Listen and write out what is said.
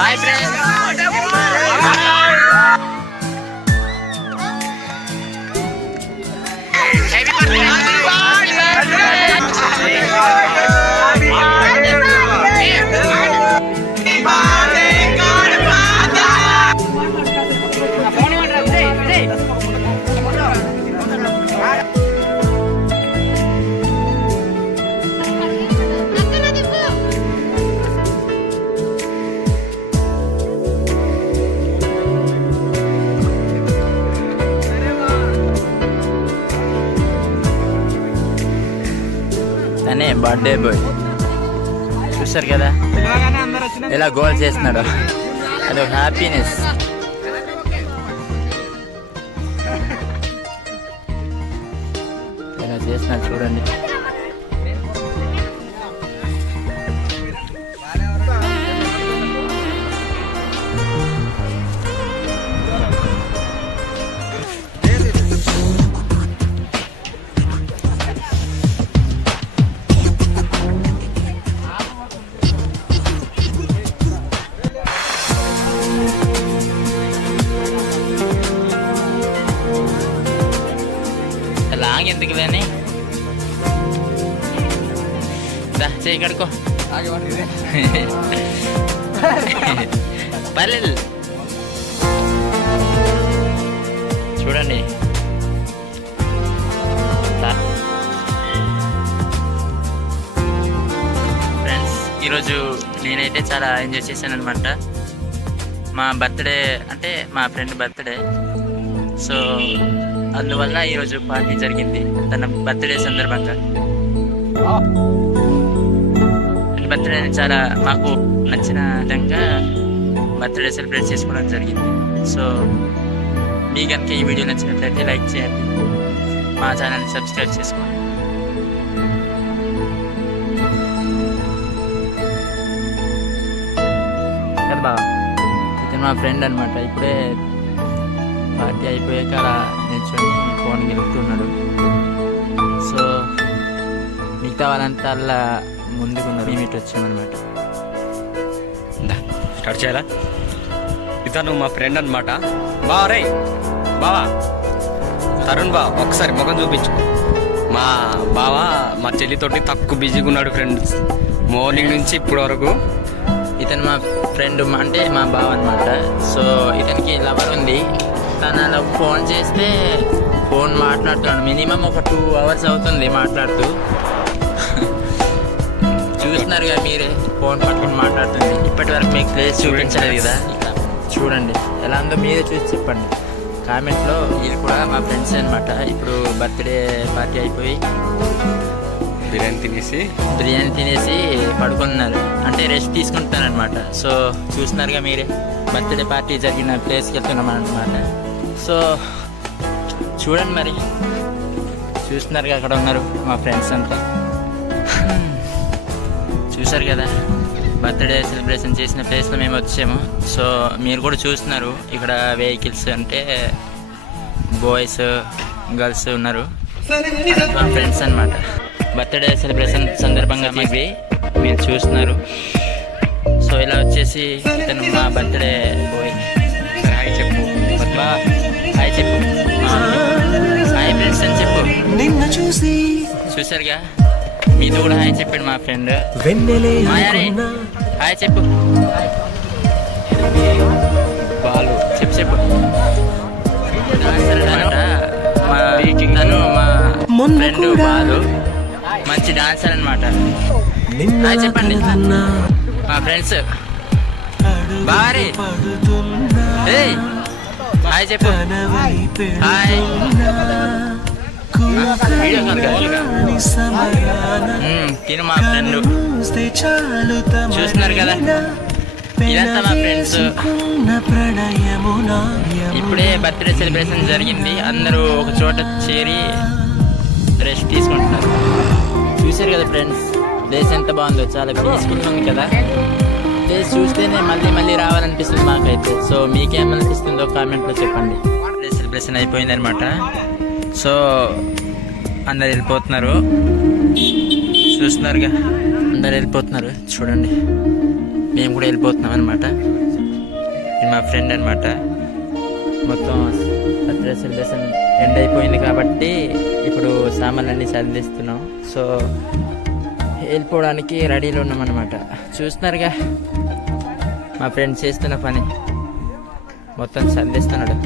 Hi friends. అనే birthday boy చూస్తారు కదా ఎలా గోల్ చేస్తున్నాడు, అదొక హ్యాపీనెస్. ఎలా చేస్తున్నాడు చూడండి. ఎందుకు లేని చేయి కడుకో పర్లేదు. చూడండి ఫ్రెండ్స్, ఈరోజు నేనైతే చాలా ఎంజాయ్ చేశాను అనమాట. మా బర్త్డే అంటే మా ఫ్రెండ్ బర్త్డే, సో అందువల్ల ఈరోజు పార్టీ జరిగింది తన బర్త్డే సందర్భంగా. బర్త్డే చాలా మాకు నచ్చిన విధంగా బర్త్డే సెలబ్రేట్ చేసుకోవడం జరిగింది. సో మీ కనుక ఈ వీడియో నచ్చినట్లయితే లైక్ చేయండి, మా ఛానల్ని సబ్స్క్రైబ్ చేసుకోండి. కదా బాగా ఇతను మా ఫ్రెండ్ అనమాట. ఇప్పుడే పార్టీ అయిపోయాక అలా నిల్చొని ఫోన్ గెలుపుతున్నాడు. సో మిగతా వాళ్ళంతా అలా ముందుకున్నారు, మేము ఇటు వచ్చామన్నమాట. స్టార్ట్ చేయాలా? ఇతను మా ఫ్రెండ్ అనమాట. బావా రే బావా, తరుణ్ బా ఒకసారి ముఖం చూపించు. మా బావ మా చెల్లితోటి తక్కువ బిజీగా ఉన్నాడు ఫ్రెండ్స్, మార్నింగ్ నుంచి ఇప్పటి వరకు. ఇతను మా ఫ్రెండ్ అంటే మా బావ అనమాట. సో ఇతనికి లవర్ ఉంది. తను అలా ఫోన్ చేస్తే ఫోన్ మాట్లాడుతున్నాడు. మినిమం ఒక 2 hours అవుతుంది మాట్లాడుతూ. చూస్తున్నారు కదా మీరే, ఫోన్ పట్టుకొని మాట్లాడుతుంది. ఇప్పటి వరకు మీకు ప్లేస్ చూపించలేదు కదా, ఇక్కడ చూడండి ఎలా ఉందో మీరే చూసి చెప్పండి కామెంట్లో. వీళ్ళు కూడా మా ఫ్రెండ్స్ అనమాట. ఇప్పుడు బర్త్డే పార్టీ అయిపోయి బిర్యానీ తినేసి పడుకున్నారు, అంటే రెస్ట్ తీసుకుంటున్నారనమాట. సో చూస్తున్నారుగా మీరే, బర్త్డే పార్టీ జరిగిన ప్లేస్కి వెళ్తున్నాం అనమాట. సో చూడండి మరి, చూస్తున్నారుగా అక్కడ ఉన్నారు మా ఫ్రెండ్స్ అంతా. చూసారు కదా బర్త్డే సెలబ్రేషన్ చేసిన ప్లేస్లో మేము వచ్చాము. సో మీరు కూడా చూస్తున్నారు ఇక్కడ వెహికల్స్, అంటే బాయ్స్ గర్ల్స్ ఉన్నారు, మా ఫ్రెండ్స్ అనమాట. బర్త్డే సెలబ్రేషన్ సందర్భంగా ఇవి మీరు చూస్తున్నారు. సో ఇలా వచ్చేసి ఇతను మా బర్త్డే బాయ్. హాయ్ చెప్పు, హాయ్ చెప్పు, హాయ్ ఫ్రెండ్స్ అని చెప్పు. చూసారుగా మీతో కూడా హాయ్ చెప్పాడు మా ఫ్రెండ్. హాయ్ చెప్పు బాలు, చెప్పు చెప్పు. తను మా ఫ్రెండ్ బాలు మంచి డాన్సర్ అనమాట. హాయ్ చెప్పండి మా ఫ్రెండ్స్. బారీ హాయ్ చెప్పు. హాయ్ వీడియో కాల్ తిను మా ఫ్రెండ్. చూస్తున్నారు కదా ఇదంతా మా ఫ్రెండ్స్. ఇప్పుడే బర్త్డే సెలబ్రేషన్ జరిగింది, అందరూ ఒక చోట చేరి రెస్ట్ తీసుకుంటున్నారు. చూసారు కదా ఫ్రెండ్స్, ప్లేస్ ఎంత బాగుందో, చాలా పీస్ఫుల్ ఉంది కదా. ప్లేస్ చూస్తేనే మళ్ళీ మళ్ళీ రావాలనిపిస్తుంది మాకైతే. సో మీకేమనిపిస్తుందో కామెంట్లో చెప్పండి. బర్త్డే సెలబ్రేషన్ అయిపోయింది అనమాట. సో అందరు వెళ్ళిపోతున్నారు, చూస్తున్నారుగా అందరు వెళ్ళిపోతున్నారు. చూడండి మేము కూడా వెళ్ళిపోతున్నాం అనమాట. మా ఫ్రెండ్ అనమాట. మొత్తం బర్త్డే సెలబ్రేషన్ ఎండ్ అయిపోయింది కాబట్టి ఇప్పుడు సామాన్లన్నీ సర్దిస్తున్నాం. సో వెళ్ళిపోవడానికి రెడీలో ఉన్నామన్నమాట. చూస్తున్నారుగా మా ఫ్రెండ్ చేస్తున్న పని, మొత్తం సర్దిస్తున్నాడు.